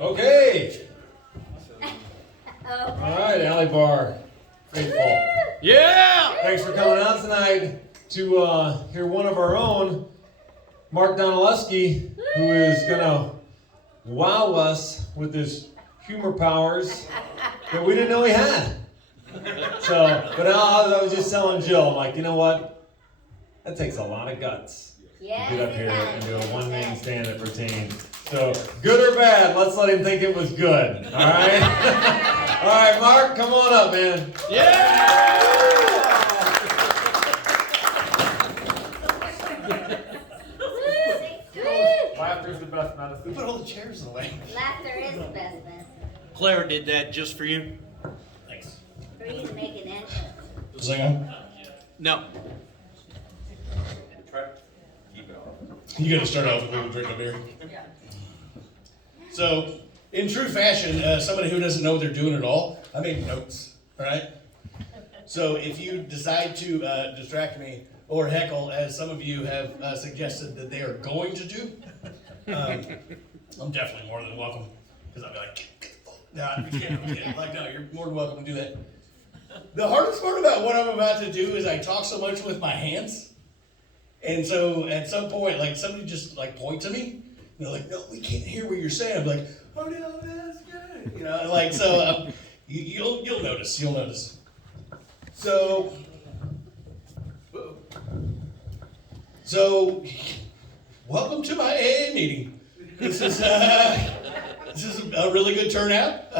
Okay. All right, Alley Bar faithful. Yeah! Thanks for coming out tonight to hear one of our own, Mark Donaleski, who is going to wow us with his humor powers that we didn't know he had. So, but I was just telling Jill, I'm like, you know what? That takes a lot of guts to get up here and do a one-man stand at Pertain. So, good or bad, let's let him think it was good. All right? All right, Mark, come on up, man. Yeah! Laughter's the best medicine. Put all the chairs away. Laughter is the best medicine. Claire did that just for you. Thanks. For you to make an entrance. Sing on. No. You gotta start off with a little drink of beer. So, in true fashion, somebody who doesn't know what they're doing at all, I made notes, alright? So, if you decide to distract me or heckle, as some of you have suggested that they are going to do, I'm definitely more than welcome. Because I'll be like, nah, we can't. Like, no, you're more than welcome to do that. The hardest part about what I'm about to do is I talk so much with my hands. And so at some point, like somebody just like point to me, and they're like, "No, we can't hear what you're saying." I'm like, "Oh no, that's good." You know, like so. You'll notice. You'll notice. So, welcome to my AA meeting. This is a really good turnout.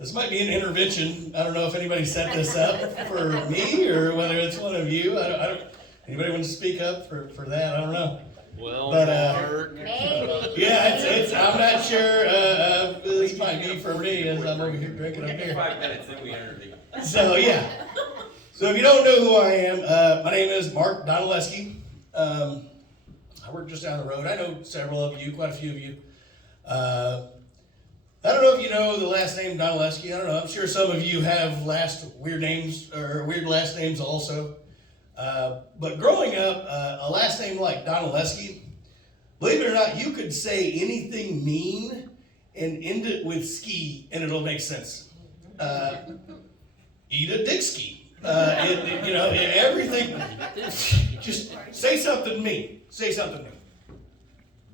This might be an intervention. I don't know if anybody set this up for me or whether it's one of you. I don't. Anybody want to speak up for that? I don't know. Well, Maybe. Yeah, it's. I'm not sure. This might be for me as I'm over here drinking up here. 5 minutes, then we interview. So yeah. So if you don't know who I am, my name is Mark Donaleski. I work just down the road. I know several of you, quite a few of you. I don't know if you know the last name Donaleski. I don't know. I'm sure some of you have weird last names also. But growing up, a last name like Donaleski, believe it or not, you could say anything mean and end it with ski, and it'll make sense. Eat a dick ski. Everything. Just say something mean. Say something mean.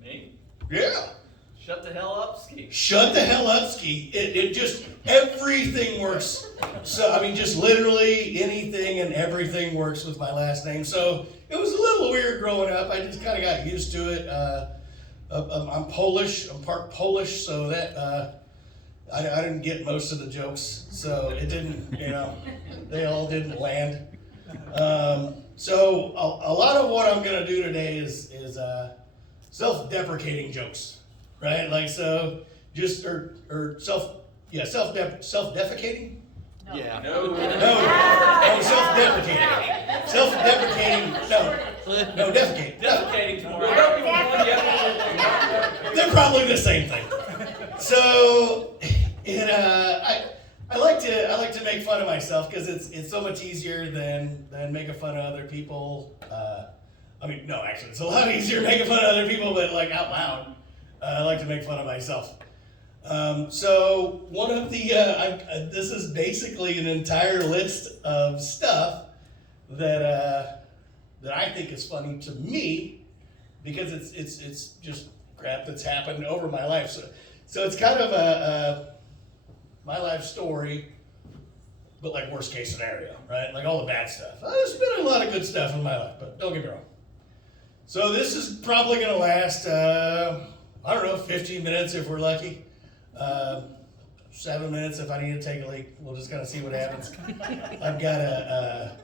Me? Yeah. Shut the hell up, Ski. Shut the hell up, Ski. It just, everything works. So, I mean, just literally anything and everything works with my last name. So, it was a little weird growing up. I just kind of got used to it. I'm Polish. I'm part Polish, so that, I didn't get most of the jokes. So, it didn't, they all didn't land. So, a lot of what I'm going to do today is self-deprecating jokes. Right, like so, just or self-defecating. Yeah. No. No, self-deprecating. No, defecate. Defecating tomorrow. They're probably the same thing. So, I like to make fun of myself because it's so much easier than making fun of other people. No, actually, it's a lot easier making fun of other people, but like out loud. I like to make fun of myself. So one of the, this is basically an entire list of stuff that I think is funny to me because it's just crap that's happened over my life. So it's kind of my life story, but like worst case scenario, right? Like all the bad stuff. There's been a lot of good stuff in my life, but don't get me wrong. So this is probably going to last, 15 minutes if we're lucky. 7 minutes if I need to take a leak. We'll just kind of see what happens. I've got a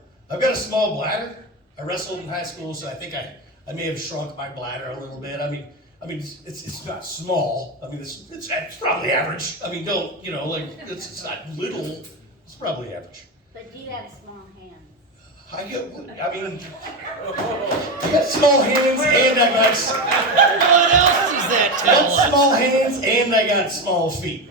small bladder. I wrestled in high school, so I think I may have shrunk my bladder a little bit. I mean, it's not small. I mean, it's probably average. I mean, it's not little. It's probably average. But do you have small hands? I got small hands and I got. What else does that tell us? Small hands and I got small feet.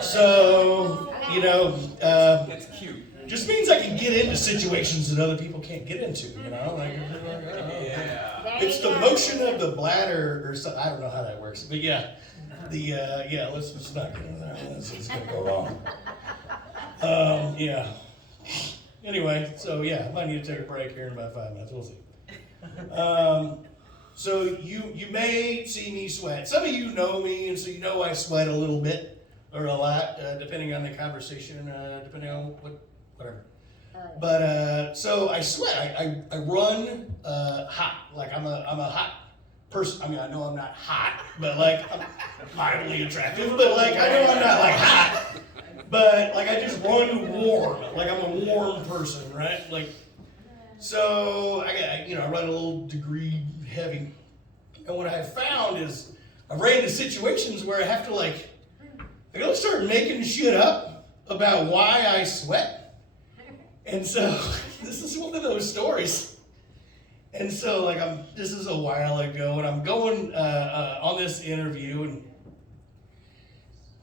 So, It's cute. just means I can get into situations that other people can't get into, Yeah. It's the motion of the bladder or something. I don't know how that works, but yeah. Yeah, let's not get into that. It's gonna go wrong. Yeah. Anyway, so yeah, I might need to take a break here in about 5 minutes. We'll see. So you may see me sweat. Some of you know me, and so you know I sweat a little bit or a lot, depending on the conversation, depending on whatever. But so I sweat. I run hot. Like I'm a hot person. I mean, I know I'm not hot, but like I'm mildly attractive. But like I know I'm not like hot. But like I just run warm. Like I'm a warm person, right? Like so I run a little degree heavy. And what I have found is I ran into situations where I have to I gotta start making shit up about why I sweat. And so this is one of those stories. And so this is a while ago, and I'm going on this interview and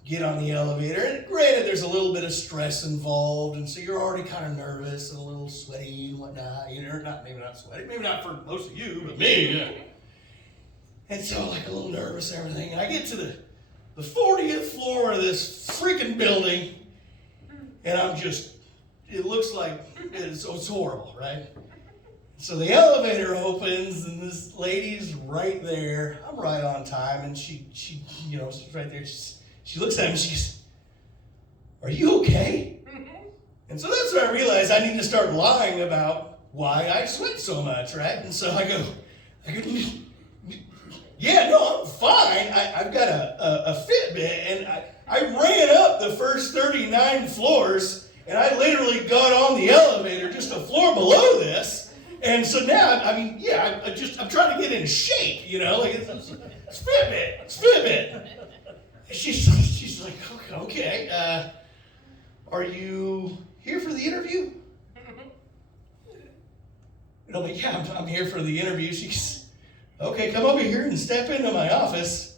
get on the elevator. And granted, there's a little bit of stress involved, and so you're already kind of nervous and a little sweaty and whatnot. Maybe not sweaty, maybe not for most of you, but me, yeah. And so a little nervous and everything. And I get to the 40th floor of this freaking building, and it looks like it's horrible, right? So the elevator opens, and this lady's right there. I'm right on time, and she's right there. She looks at me, and she goes, "Are you okay?" And so that's when I realized I need to start lying about why I sweat so much, right? And so I go, "Yeah, no, I'm fine. I've got a Fitbit, and I ran up the first 39 floors, and I literally got on the elevator just a floor below this. And so now, I'm trying to get in shape, it's Fitbit. She's like, okay, are you here for the interview? And I'm like, yeah, I'm here for the interview. She goes, okay, come over here and step into my office.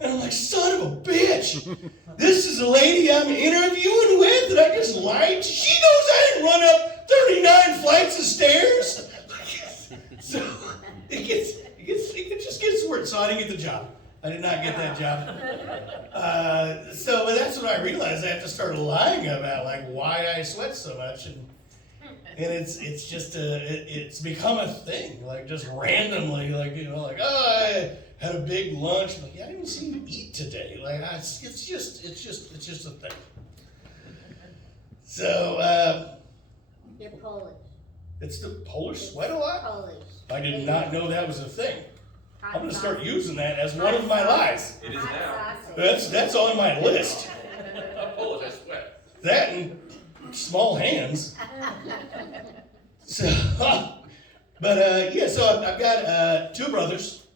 And I'm like, son of a bitch. This is a lady I'm interviewing with that I just lied to. She knows I didn't run up 39 flights of stairs. So it just gets worse. So I didn't get the job. I did not get that job. But that's when I realized I have to start lying about why I sweat so much, and it's become a thing. Just randomly, oh, I had a big lunch. I'm like, yeah, I didn't see you eat today. It's just a thing. So You're Polish. it's the Polish sweat a lot. Polish. I did not know that was a thing. Hot I'm going to start sausage. using that as one of my lies. It is Hot now. sausage. That's on my list. I'm Polish, I sweat. That and small hands. So, so I've got 2 brothers.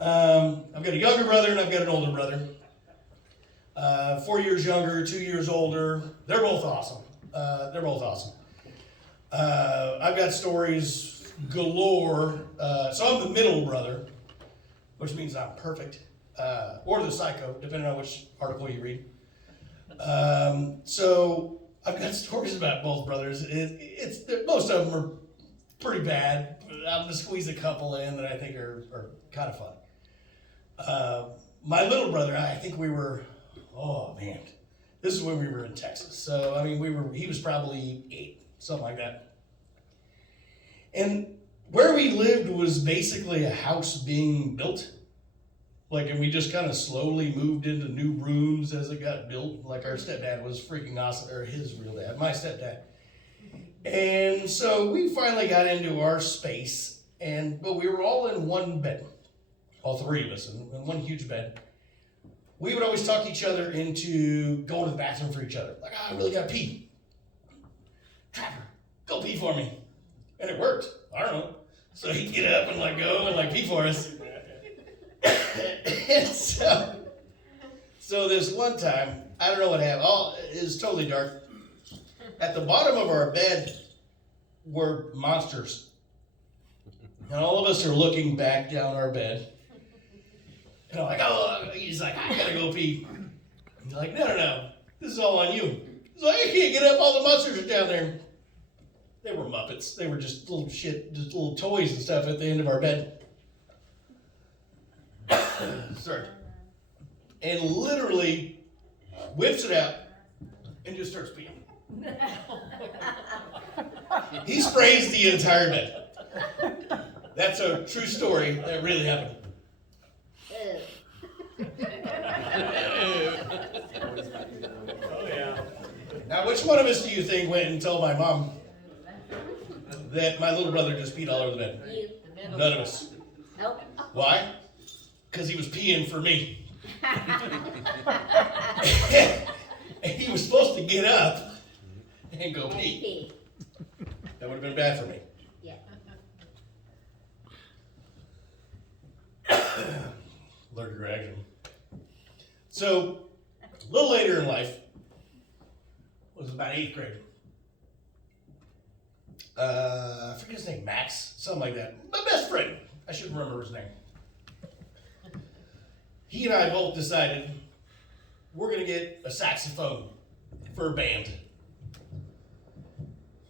I've got a younger brother and I've got an older brother. 4 years younger, 2 years older. They're both awesome. I've got stories galore. So I'm the middle brother, which means I'm perfect, or the psycho, depending on which article you read. So I've got stories about both brothers. Most of them are pretty bad. I'm going to squeeze a couple in that I think are kind of fun. My little brother, I think we were, this is when we were in Texas. So, he was probably 8, something like that. And where we lived was basically a house being built. And we just kind of slowly moved into new rooms as it got built. Our stepdad was freaking awesome, or his real dad, my stepdad. And so we finally got into our space, but we were all in one bed. All 3 of us in one huge bed. We would always talk each other into going to the bathroom for each other. I really gotta pee. Trapper, go pee for me. And it worked. I don't know. So he'd get up and go and pee for us. And so this one time, I don't know what happened. It was totally dark. At the bottom of our bed were monsters. And all of us are looking back down our bed. And I'm like, he's like, I gotta go pee. He's like, no, this is all on you. He's like, I can't get up, all the monsters are down there. They were Muppets. They were just little shit, just little toys and stuff at the end of our bed. Sorry. and literally whips it out and just starts peeing. He sprays the entire bed. That's a true story that really happened. Oh yeah. Now, which one of us do you think went and told my mom that my little brother just peed all over the bed? You. None of us. Nope. Why? Because he was peeing for me. And he was supposed to get up and go pee. That would have been bad for me. Yeah. Allergic reaction. So, a little later in life, was about 8th grade. I forget his name, Max, something like that. My best friend. I should remember his name. He and I both decided we're gonna get a saxophone for a band.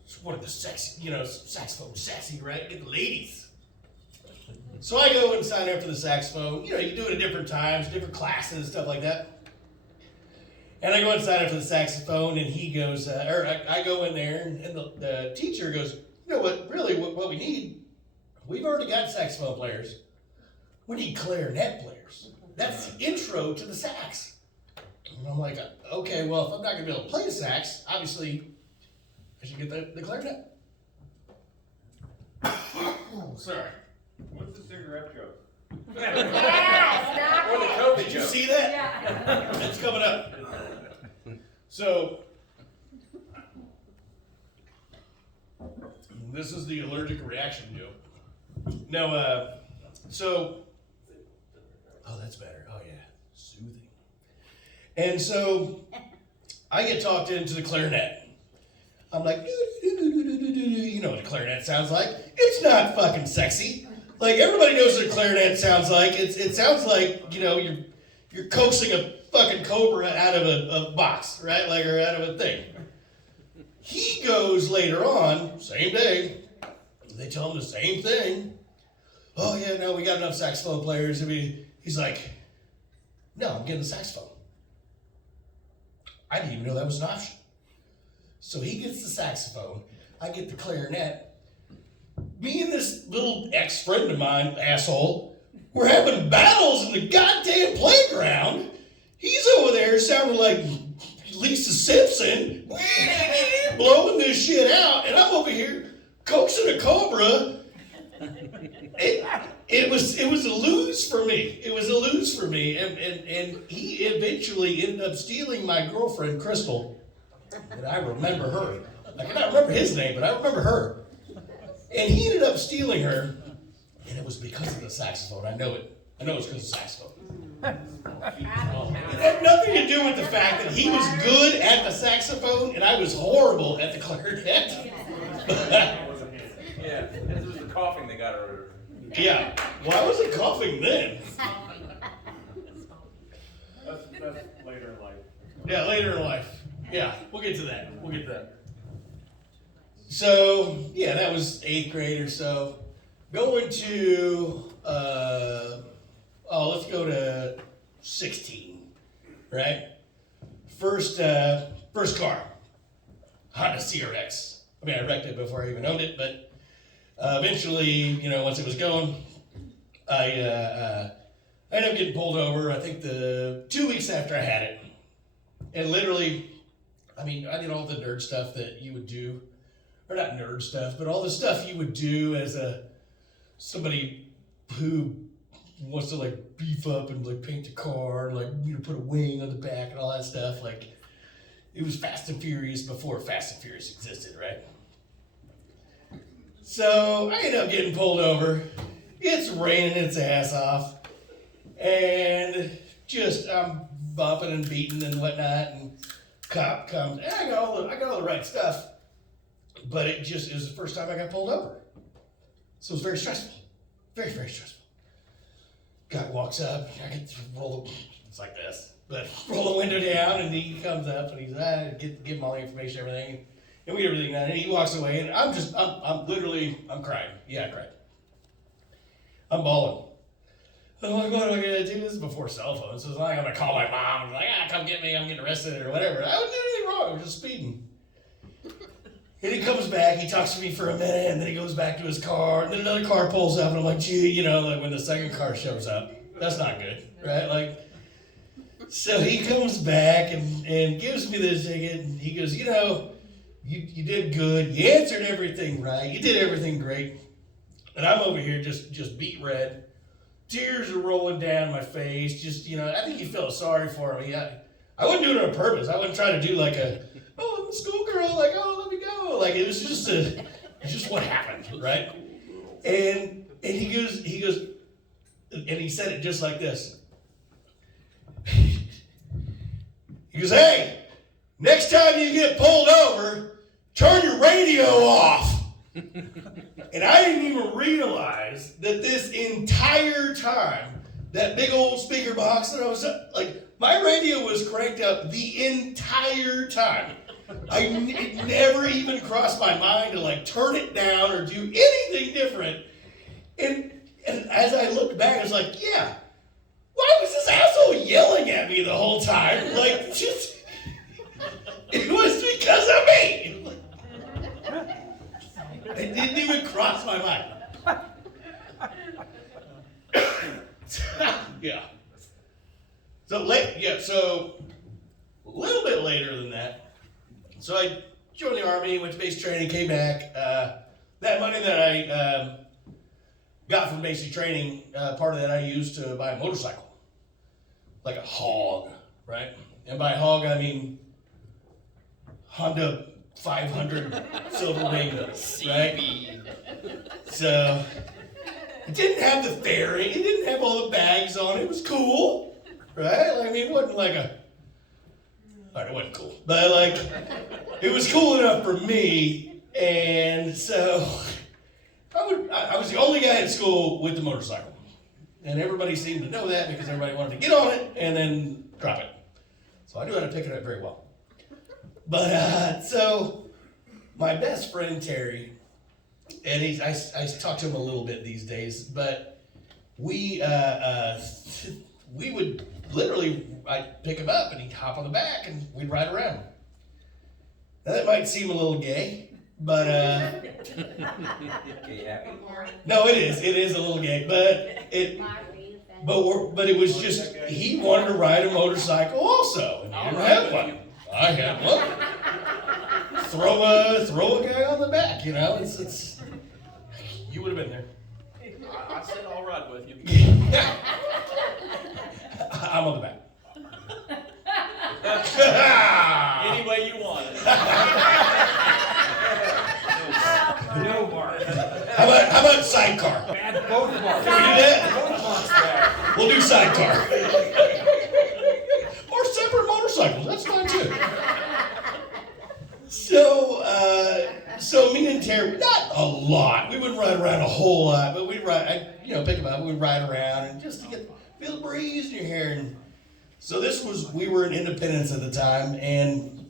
It's one of the sexy, saxophone sexy, right? Get the ladies. So I go and sign up for the saxophone. You do it at different times, different classes, stuff like that. And I go and sign up for the saxophone, and he goes, I go in there, and the teacher goes, you know what, really, what we need, we've already got saxophone players. We need clarinet players. That's the intro to the sax. And I'm like, okay, well, if I'm not going to be able to play the sax, obviously, I should get the clarinet. Sorry. What's the cigarette joke? Yeah, Or the stop COVID Did you joke. see that? Yeah. It's coming up. So, this is the allergic reaction deal. No, oh, that's better. Oh, yeah. Soothing. And so, I get talked into the clarinet. I'm like, you know what a clarinet sounds like? It's not fucking sexy. Like, everybody knows what a clarinet sounds like. It sounds like, you're coaxing a fucking cobra out of a box, right? Like, or out of a thing. He goes later on, same day, they tell him the same thing. Oh, yeah, no, we got enough saxophone players. He's like, no, I'm getting the saxophone. I didn't even know that was an option. So he gets the saxophone, I get the clarinet. Me and this little ex-friend of mine, asshole, we're having battles in the goddamn playground. He's over there sounding like Lisa Simpson, blowing this shit out, and I'm over here coaxing a cobra. It was a lose for me. It was a lose for me, and he eventually ended up stealing my girlfriend, Crystal. And I remember her. I cannot remember his name, but I remember her. And he ended up stealing her, and it was because of the saxophone. I know it. I know it's because of the saxophone. It had nothing to do with the fact that he was good at the saxophone, and I was horrible at the clarinet. Yeah, it was the coughing that got her. Yeah. Well, I wasn't coughing then. That's later in life. Yeah, later in life. Yeah, we'll get to that. So, yeah, that was 8th grade or so. Going to, let's go to 16, right? First car, Honda CRX. I mean, I wrecked it before I even owned it, but eventually, once it was going, I ended up getting pulled over, I think 2 weeks after I had it. And literally, I did all the nerd stuff that you would do. Or not nerd stuff, but all the stuff you would do as somebody who wants to like beef up and like paint the car, and like put a wing on the back and all that stuff. Like, it was Fast and Furious before Fast and Furious existed, right? So I ended up getting pulled over. It's raining its ass off, and just I'm bumping and beating and whatnot, and cop comes. And I got all the right stuff. But it was the first time I got pulled over. So it was very stressful. Very, very stressful. Guy walks up, I get to it's like this, but roll the window down, and he comes up, and he's, give him all the information, everything, and we get everything done, and he walks away, and I'm literally crying. Yeah, I cried. I'm bawling. I'm like, what am I gonna do? This is before cell phones, so it's not like I'm gonna call my mom and be like, come get me, I'm getting arrested or whatever. I wouldn't do anything wrong, I was just speeding. And he comes back, he talks to me for a minute, and then he goes back to his car, and then another car pulls up, and I'm like, gee, you know, like when the second car shows up, that's not good, right? Like, so he comes back and gives me this ticket, and he goes, you know, you did good, you answered everything right, you did everything great. And I'm over here just beat red. Tears are rolling down my face. Just, you know, I think he felt sorry for me. I wouldn't do it on purpose. I wouldn't try to do like I'm a schoolgirl, like, oh, let me go. Like, it was it's just what happened, right? And he goes, and he said it just like this. He goes, hey, next time you get pulled over, turn your radio off. And I didn't even realize that this entire time, that big old speaker box that I was like, my radio was cranked up the entire time. It never even crossed my mind to like turn it down or do anything different. And as I looked back, I was like, yeah, why was this asshole yelling at me the whole time? Like, just, it was because of me. It didn't even cross my mind. Yeah. So a little bit later than that. So I joined the Army, went to basic training, came back. That money that I got from basic training, part of that I used to buy a motorcycle. Like a hog, right? And by hog, I mean Honda 500 silver wing, right? So it didn't have the fairing, it didn't have all the bags on it. It was cool, right? I mean, it wasn't like it wasn't cool, but like it was cool enough for me. And so I was the only guy at school with the motorcycle, and everybody seemed to know that because everybody wanted to get on it and then drop it. So I knew how to pick it up very well. But so my best friend Terry, and I talk to him a little bit these days, but we would literally, I'd pick him up and he'd hop on the back and we'd ride around. Now that might seem a little gay, but no, it is a little gay, but it was just he wanted to ride a motorcycle also, and he didn't have one. I had one. Throw a guy on the back, you know. It's you would have been there. I said I'll ride with you. I'm on the back. Any way you want it. No, Mark. How about sidecar? Both Marks. Can we do that? Both Marks back. We'll do sidecar. Or separate motorcycles. That's fine too. So me and Terry, not a lot. We wouldn't ride around a whole lot, but we'd pick him up. We'd ride around and just to feel the breeze in your hair. And so we were in Independence at the time, and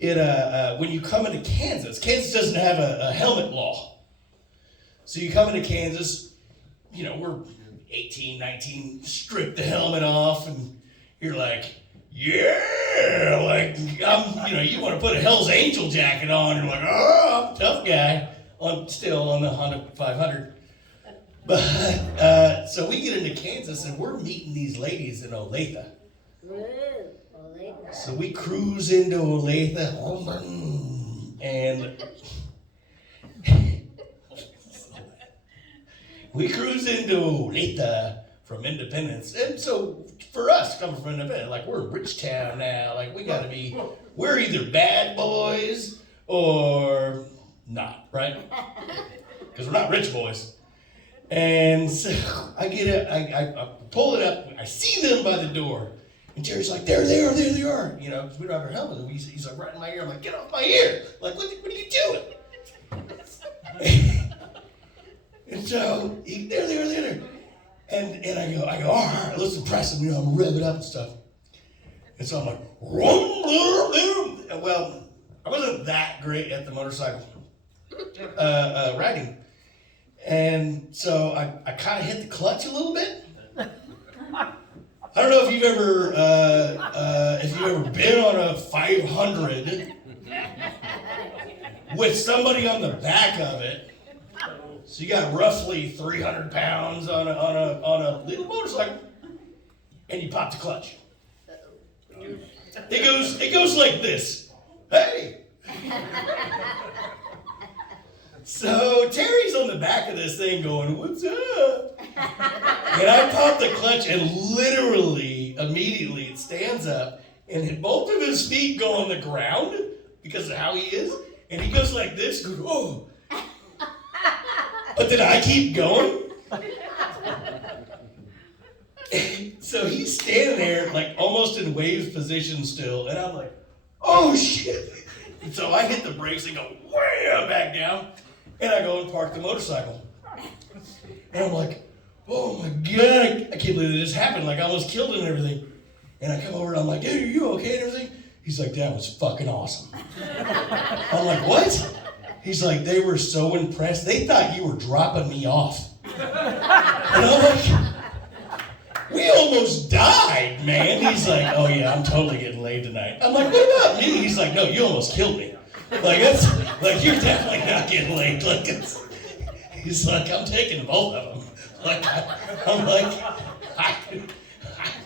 when you come into Kansas doesn't have a helmet law. So you come into Kansas, you know, we're 18, 19, strip the helmet off, and you're like, yeah, like, you want to put a Hell's Angel jacket on, you're like, oh, I'm a tough guy, still on the Honda 500. But, so we get into Kansas, and we're meeting these ladies in Olathe. So we cruise into Olathe, and we cruise into Olathe from Independence. And so for us, coming from Independence, like we're in Richtown now, like we're either bad boys or not, right? Because we're not rich boys. And so I pull it up, I see them by the door. And Terry's like, there they are. You know, because we don't have our helmet. He's like right in my ear. I'm like, get off my ear. Like, what are you doing? And so, there they are. And I go, all right, let's impress him. You know, I'm rev it up and stuff. And so I'm like, well, I wasn't that great at the motorcycle riding. And so I kind of hit the clutch a little bit. I don't know if you've ever been on a 500 with somebody on the back of it. So you got roughly 300 pounds on a little motorcycle, and you pop the clutch. It goes like this. Hey. So Terry's on the back of this thing going, "What's up?" And I pop the clutch, and literally, immediately, it stands up, and both of his feet go on the ground because of how he is, and he goes like this, goes, "Oh." But then I keep going. So he's standing there, like almost in wave position still, and I'm like, "Oh shit." And so I hit the brakes and go wham back down, and I go and park the motorcycle. And I'm like, "Oh my God, I can't believe this happened. Like I almost killed him and everything." And I come over and I'm like, "Dude, are you okay and everything?" He's like, "That was fucking awesome." I'm like, "What?" He's like, "They were so impressed. They thought you were dropping me off." And I'm like, "We almost died, man." He's like, "Oh yeah, I'm totally getting laid tonight." I'm like, "What about me?" He's like, "No, you almost killed me. Like that's like you're definitely not getting laid." Like he's like, "I'm taking both of them." Like I'm like,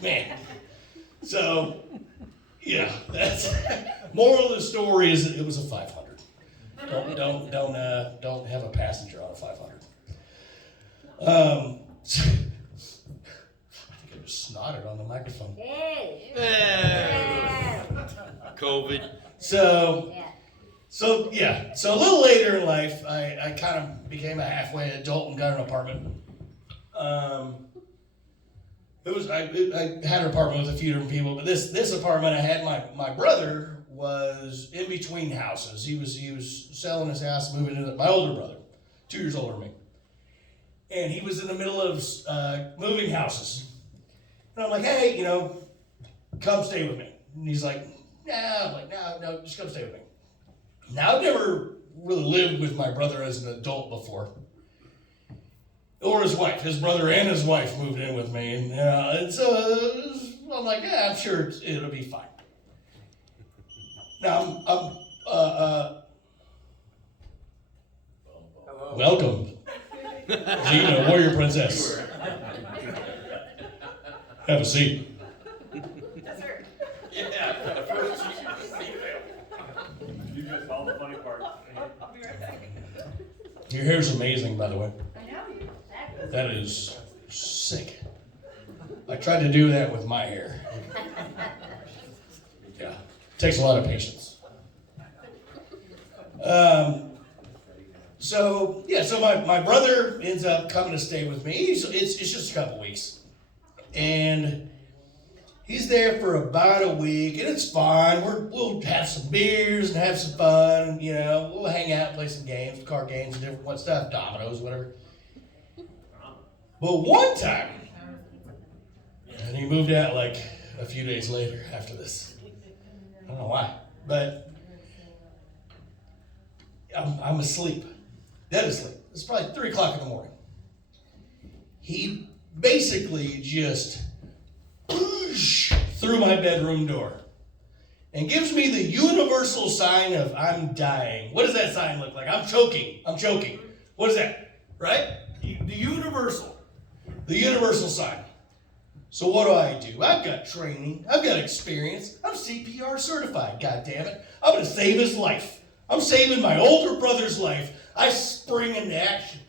man. So yeah, that's moral of the story is that it was a 500. Don't have a passenger on a 500. I think I just snotted on the microphone. Hey. COVID. So Yeah. So a little later in life, I kind of became a halfway adult and got an apartment. I had an apartment with a few different people, but this apartment I had, my brother was in between houses. He was selling his house, moving into my older brother, 2 years older than me, and he was in the middle of moving houses. And I'm like, "Hey, come stay with me." And he's like, "Nah." I'm like, no, just come stay with me. Now, I've never really lived with my brother as an adult before. Or his wife. His brother and his wife moved in with me. And so I'm like, "Yeah, I'm sure it'll be fine." Now, welcome, Gina, warrior princess. Have a seat. Yeah, the first female. You just all the funny parts. I'll be right back. Your hair's amazing, by the way. I know. That is sick. I tried to do that with my hair. Yeah, takes a lot of patience. So my brother ends up coming to stay with me. It's just a couple weeks, and he's there for about a week, and it's fine. We'll have some beers and have some fun. We'll hang out, play some games, card games, different stuff, dominoes, whatever. But one time, and he moved out like a few days later after this. I don't know why, but I'm asleep, dead asleep. It's probably 3 o'clock in the morning. He basically just through my bedroom door and gives me the universal sign of I'm dying. What does that sign look like? I'm choking. What is that? Right? The universal sign. So what do? I've got training. I've got experience. I'm CPR certified, God damn it. I'm going to save his life. I'm saving my older brother's life. I spring into action.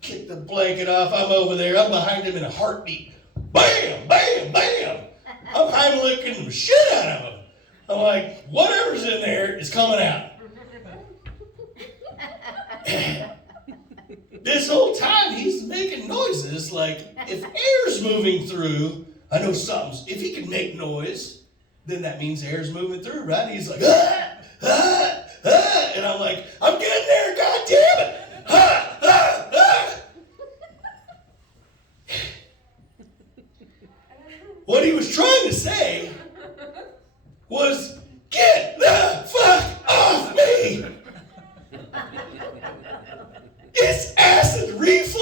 Kick the blanket off. I'm over there. I'm behind him in a heartbeat. Bam, bam, bam. I'm Heimlicking the shit out of him. I'm like, whatever's in there is coming out. This whole time he's making noises like if air's moving through, I know something's. If he can make noise, then that means air's moving through, right? He's like, ah, ah, ah. And I'm like, I'm getting there, God damn it. Ah, ah, ah. What he was trying to say was, get the fuck off me. It's acid reflux.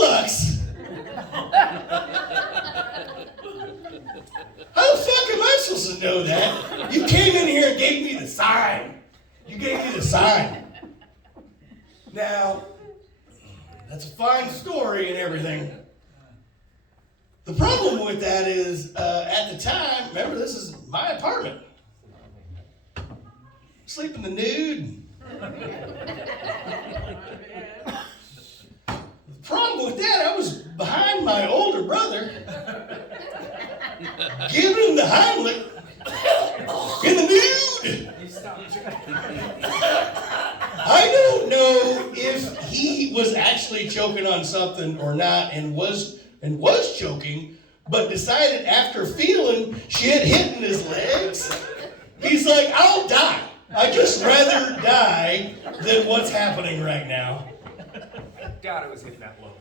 How the fuck am I supposed to know that? You came in here and gave me the sign. You gave me the sign. Now, that's a fine story and everything. The problem with that is, at the time, remember, this is my apartment. Sleep in the nude. The problem with that, I was behind my older brother, giving him the Heimlich in the nude. I don't know if he was actually choking on something or not, and was choking, but decided after feeling shit hitting his legs, he's like, I'll die. I'd just rather die than what's happening right now. God, it was hitting that low.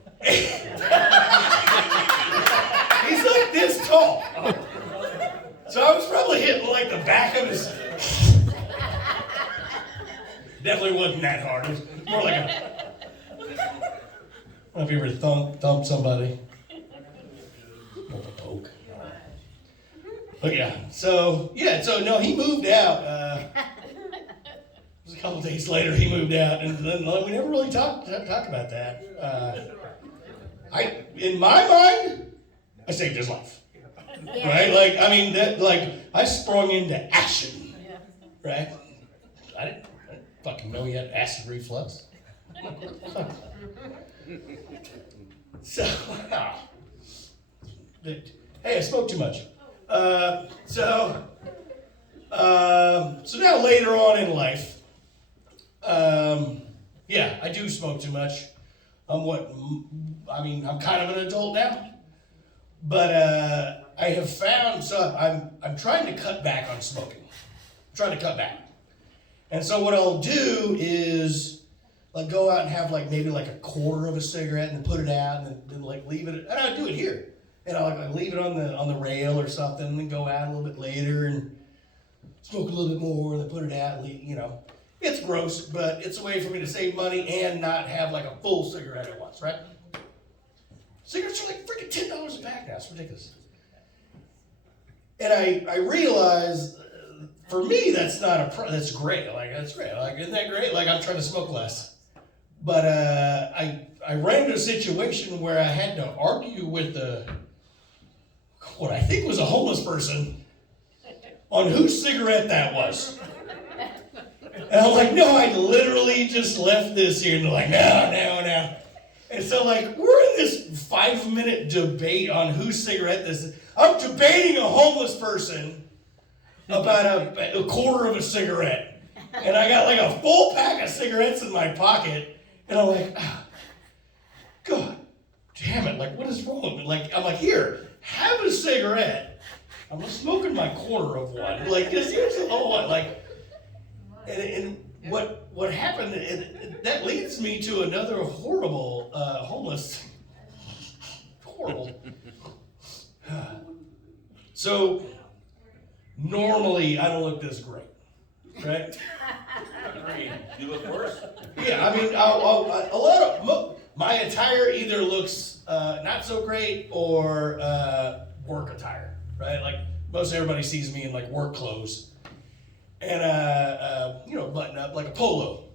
He's like this tall. So I was probably hitting like the back of his. Definitely wasn't that hard. It was more like a. I don't know if you ever thumped somebody. With a poke. But so no, he moved out. It was a couple days later he moved out, and then we never really talked about that. In my mind, I saved his life. Yeah. Right? Like, I mean, I sprung into action. Right? I didn't fucking know he had acid reflux. So, hey, I smoked too much. So now later on in life, I do smoke too much. I'm kind of an adult now, but I have found, so I'm trying to cut back on smoking. I'm trying to cut back. And so what I'll do is like go out and have like maybe like a quarter of a cigarette and then put it out and then like leave it, and I'll do it here. And I'll like leave it on the rail or something and then go out a little bit later and smoke a little bit more and then put it out and leave, It's gross, but it's a way for me to save money and not have like a full cigarette at once, right? Cigarettes are like freaking $10 a pack now. It's ridiculous. And I realize, for me, that's not that's great. Like, that's great. Like, isn't that great? Like, I'm trying to smoke less. But I ran into a situation where I had to argue with what I think was a homeless person on whose cigarette that was. And I'm like, no, I literally just left this here. And they're like, no. And so, like, we're in this 5-minute debate on whose cigarette this is. I'm debating a homeless person about a quarter of a cigarette. And I got like a full pack of cigarettes in my pocket. And I'm like, God damn it. Like, what is wrong? Like, I'm like, here, have a cigarette. I'm just smoking my quarter of one. Like, just here's the whole one. Like, and what happened, that leads me to another horrible, homeless, horrible. So, normally I don't look this great, right? You look worse. Yeah, I mean, my attire either looks not so great or work attire, right? Like most everybody sees me in like work clothes. And button up like a polo.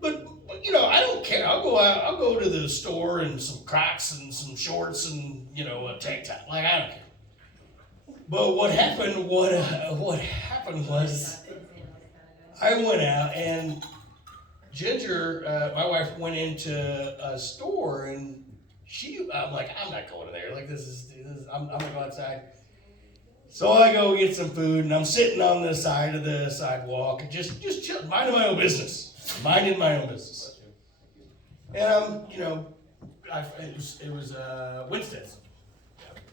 But I don't care. I'll go out. I'll go to the store in some Crocs and some shorts and a tank top. Like, I don't care. But what happened? What happened was I went out and Ginger, my wife, went into a store and I'm like, I'm not going in there. Like I'm gonna go outside. So I go get some food, and I'm sitting on the side of the sidewalk, and just chill, minding my own business. And it was Winston's.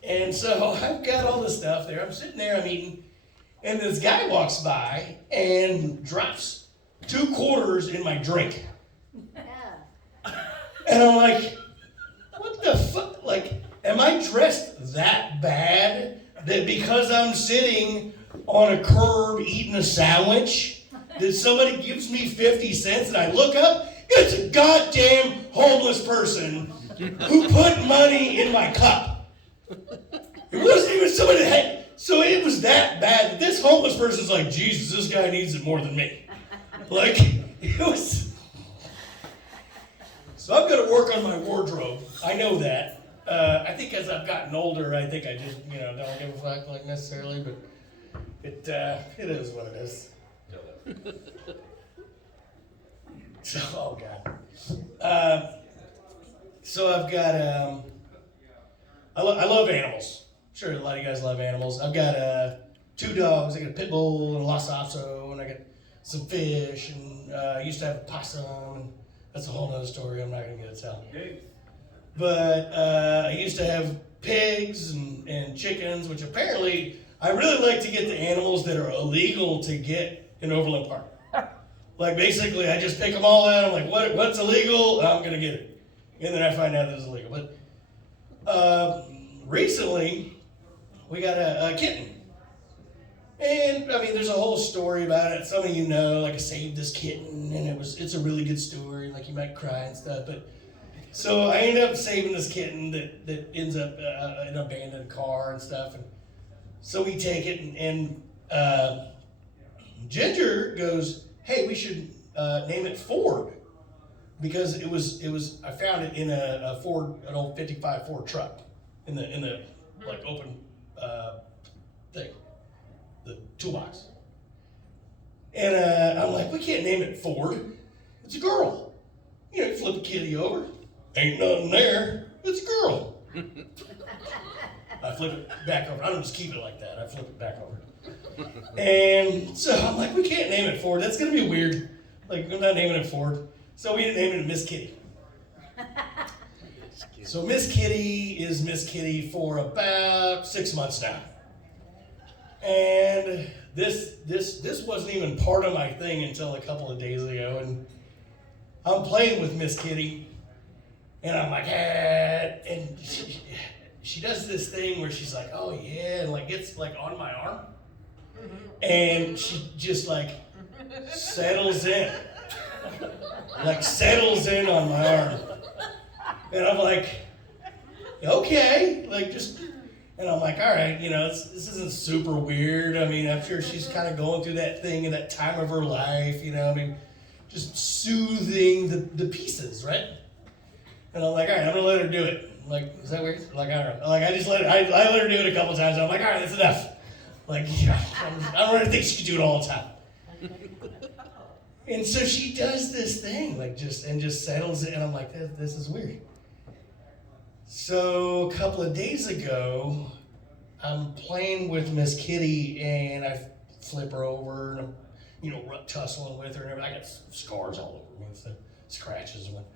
And so I've got all this stuff there. I'm sitting there, I'm eating, and this guy walks by and drops 2 quarters in my drink. And I'm like, what the fuck? Like, am I dressed that bad that because I'm sitting on a curb eating a sandwich, that somebody gives me 50 cents and I look up, it's a goddamn homeless person who put money in my cup. It wasn't even somebody had, so it was that bad that this homeless person's like, Jesus, this guy needs it more than me. Like, it was. So I've got to work on my wardrobe. I know that. I think as I've gotten older, I think I just, don't give a fuck like necessarily, but it is what it is. So, oh God. So I've got, I love animals. Sure, a lot of you guys love animals. I've got 2 dogs. I got a pit bull and a Lhasa Apso, and I got some fish, and I used to have a possum, and that's a whole nother story I'm not going to get to tell. Okay. But I used to have pigs and chickens, which apparently I really like to get the animals that are illegal to get in Overland Park. Like basically I just pick them all out. I'm like, what's illegal? I'm going to get it. And then I find out that it's illegal. But recently we got a kitten. And I mean, there's a whole story about it. Some of you know, like I saved this kitten and it's a really good story. Like you might cry and stuff, but so I ended up saving this kitten that ends up in an abandoned car and stuff. And so we take it, and Ginger goes, "Hey, we should name it Ford because it was. I found it in a Ford, an old '55 Ford truck, in the like open thing, the toolbox." And I'm like, "We can't name it Ford. It's a girl. You flip a kitty over." Ain't nothing there. It's a girl. I flip it back over. I don't just keep it like that. I flip it back over. And so I'm like, we can't name it Ford. That's going to be weird. Like, I'm not naming it Ford. So we didn't name it Miss Kitty. So Miss Kitty is Miss Kitty for about 6 months now. And this wasn't even part of my thing until a couple of days ago. And I'm playing with Miss Kitty. And I'm like, and she does this thing where she's like, oh yeah, and like gets like on my arm. And she just like settles in. Like settles in on my arm. And I'm like, okay, like just, and I'm like, all right, this isn't super weird. I mean, I'm sure she's kind of going through that thing in that time of her life, I mean, just soothing the pieces, right? And I'm like, all right, I'm gonna let her do it. I'm like, is that weird? Like, I don't know. Like, I let her do it a couple times. And I'm like, all right, that's enough. Like, I don't really think she could do it all the time. And so she does this thing, like, just settles it. And I'm like, this is weird. So a couple of days ago, I'm playing with Miss Kitty, and I flip her over, and I'm, tussling with her, and everything. I got scars all over me and stuff, scratches and whatnot.